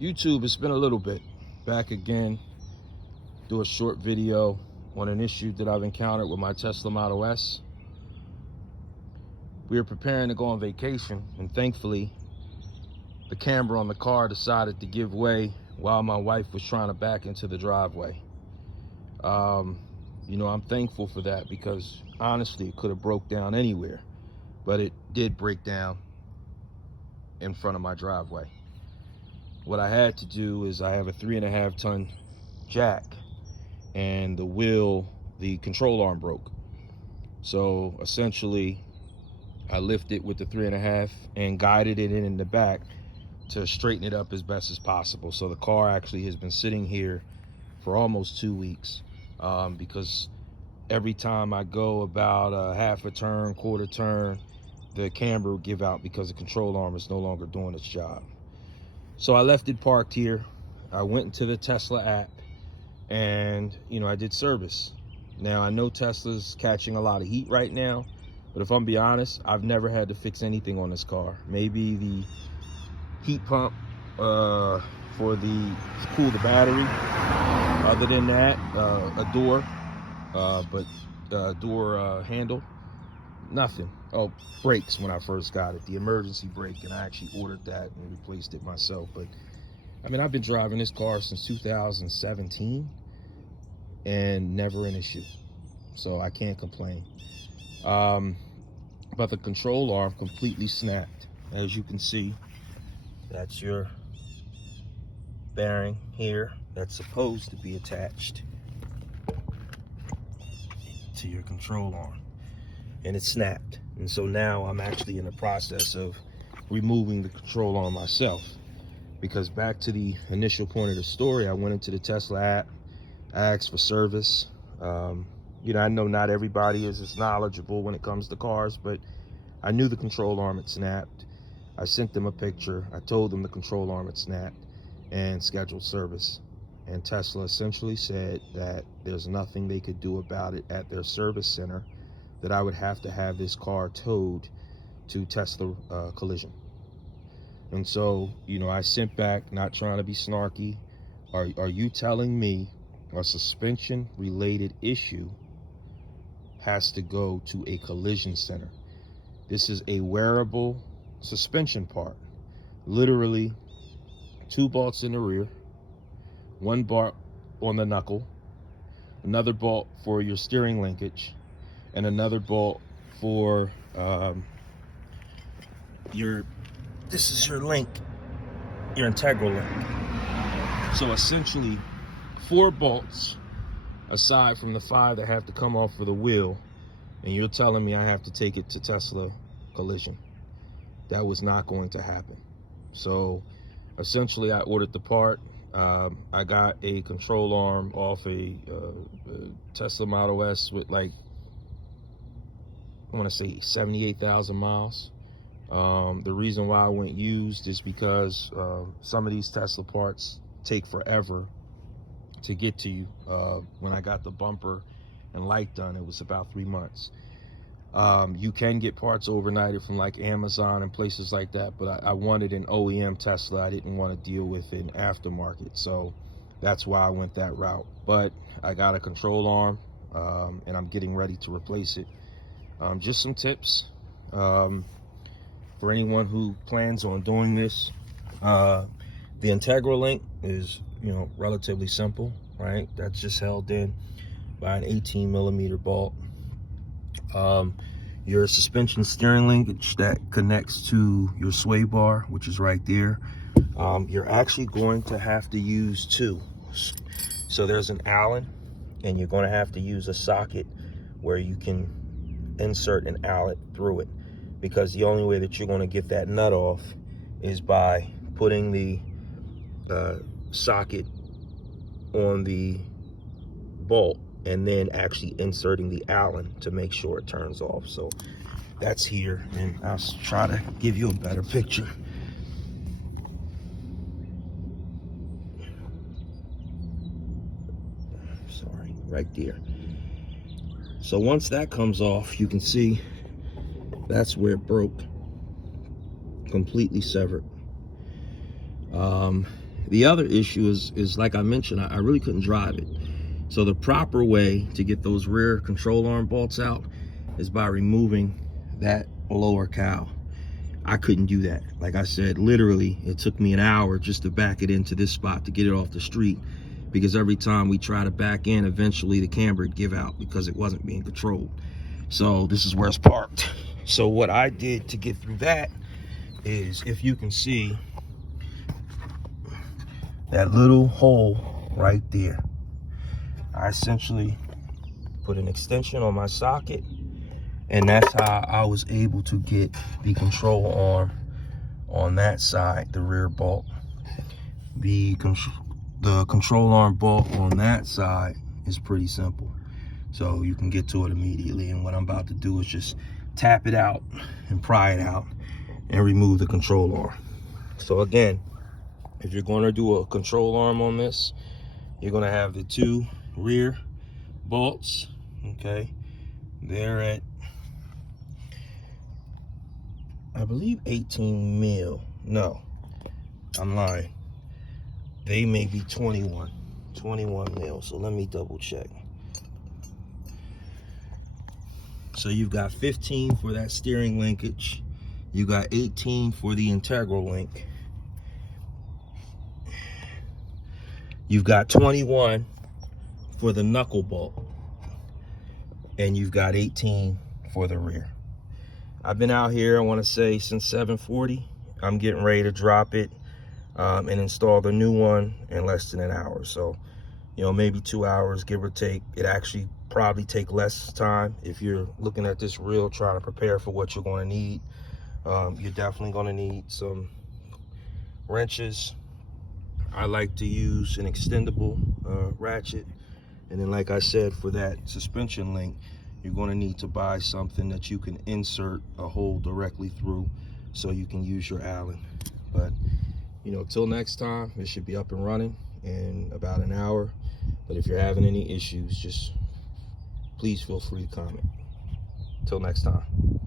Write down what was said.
YouTube, it's been a little bit. Back again, do a short video on an issue that I've encountered with my Tesla Model S. We were preparing to go on vacation, and thankfully, the camber on the car decided to give way while my wife was trying to back into the driveway. I'm thankful for that because honestly, it could have broke down anywhere, but it did break down in front of my driveway. What I had to do is I have a 3.5 ton jack, and the control arm broke. So essentially, I lifted with the 3.5 and guided it in the back to straighten it up as best as possible. So the car actually has been sitting here for almost 2 weeks because every time I go about a half a turn, quarter turn, the camber will give out because the control arm is no longer doing its job. So I left it parked here. I went into the Tesla app and, I did service. Now, I know Tesla's catching a lot of heat right now, but if I'm being honest, I've never had to fix anything on this car. Maybe the heat pump to cool the battery. Other than that, a door, door handle, nothing. Oh, brakes when I first got it, the emergency brake, and I actually ordered that and replaced it myself. But I've been driving this car since 2017 and never an issue, so I can't complain. But the control arm completely snapped. As you can see, that's your bearing here that's supposed to be attached to your control arm, and it snapped. And so now I'm actually in the process of removing the control arm myself, because back to the initial point of the story, I went into the Tesla app, I asked for service. I know not everybody is as knowledgeable when it comes to cars, but I knew the control arm had snapped. I sent them a picture. I told them the control arm had snapped and scheduled service. And Tesla essentially said that there's nothing they could do about it at their service center, that I would have to have this car towed to Tesla collision. And so, I sent back, not trying to be snarky, are you telling me a suspension related issue has to go to a collision center? This is a wearable suspension part. Literally 2 bolts in the rear, 1 bolt on the knuckle, another bolt for your steering linkage, and another bolt for this is your link, your integral link. So essentially 4 bolts aside from the 5 that have to come off for the wheel, and you're telling me I have to take it to Tesla collision. That was not going to happen. So essentially I ordered the part. I got a control arm off a Tesla Model S with I want to say 78,000 miles. The reason why I went used is because some of these Tesla parts take forever to get to you. When I got the bumper and light done, it was about 3 months. You can get parts overnighted from Amazon and places like that, but I wanted an OEM Tesla. I didn't want to deal with an aftermarket, so that's why I went that route. But I got a control arm, and I'm getting ready to replace it. Just some tips for anyone who plans on doing this. The integral link is relatively simple, right? That's just held in by an 18mm bolt. Your suspension steering linkage that connects to your sway bar, which is right there, you're actually going to have to use 2. So there's an Allen, and you're going to have to use a socket where you can insert an Allen through it, because the only way that you're going to get that nut off is by putting the socket on the bolt and then actually inserting the Allen to make sure it turns off. So that's here, and I'll try to give you a better picture. Sorry, right there. So once that comes off, you can see that's where it broke, completely severed. the other issue is like I mentioned, I really couldn't drive it. So the proper way to get those rear control arm bolts out is by removing that lower cowl. I couldn't do that. Like I said, literally, it took me an hour just to back it into this spot to get it off the street, because every time we try to back in, eventually the camber would give out because it wasn't being controlled. So this is where it's parked. So what I did to get through that is, if you can see that little hole right there, I essentially put an extension on my socket, and that's how I was able to get the control arm on that side, the rear bolt. The control arm bolt on that side is pretty simple, so you can get to it immediately. And what I'm about to do is just tap it out and pry it out and remove the control arm. So again, if you're going to do a control arm on this, you're going to have the two rear bolts, okay? They're at, I believe, 18 mil. No, I'm lying. They may be 21 mil. So let me double check. So you've got 15 for that steering linkage. You got 18 for the integral link. You've got 21 for the knuckle bolt. And you've got 18 for the rear. I've been out here, I want to say, since 7:40. I'm getting ready to drop it and install the new one in less than an hour. So, you know, maybe 2 hours, give or take. It actually probably take less time if you're looking at this reel, trying to prepare for what you're going to need. You're definitely going to need some wrenches. I like to use an extendable ratchet. And then, like I said, for that suspension link, you're going to need to buy something that you can insert a hole directly through so you can use your Allen. But, you know, till next time, it should be up and running in about an hour. But if you're having any issues, just please feel free to comment. Till next time.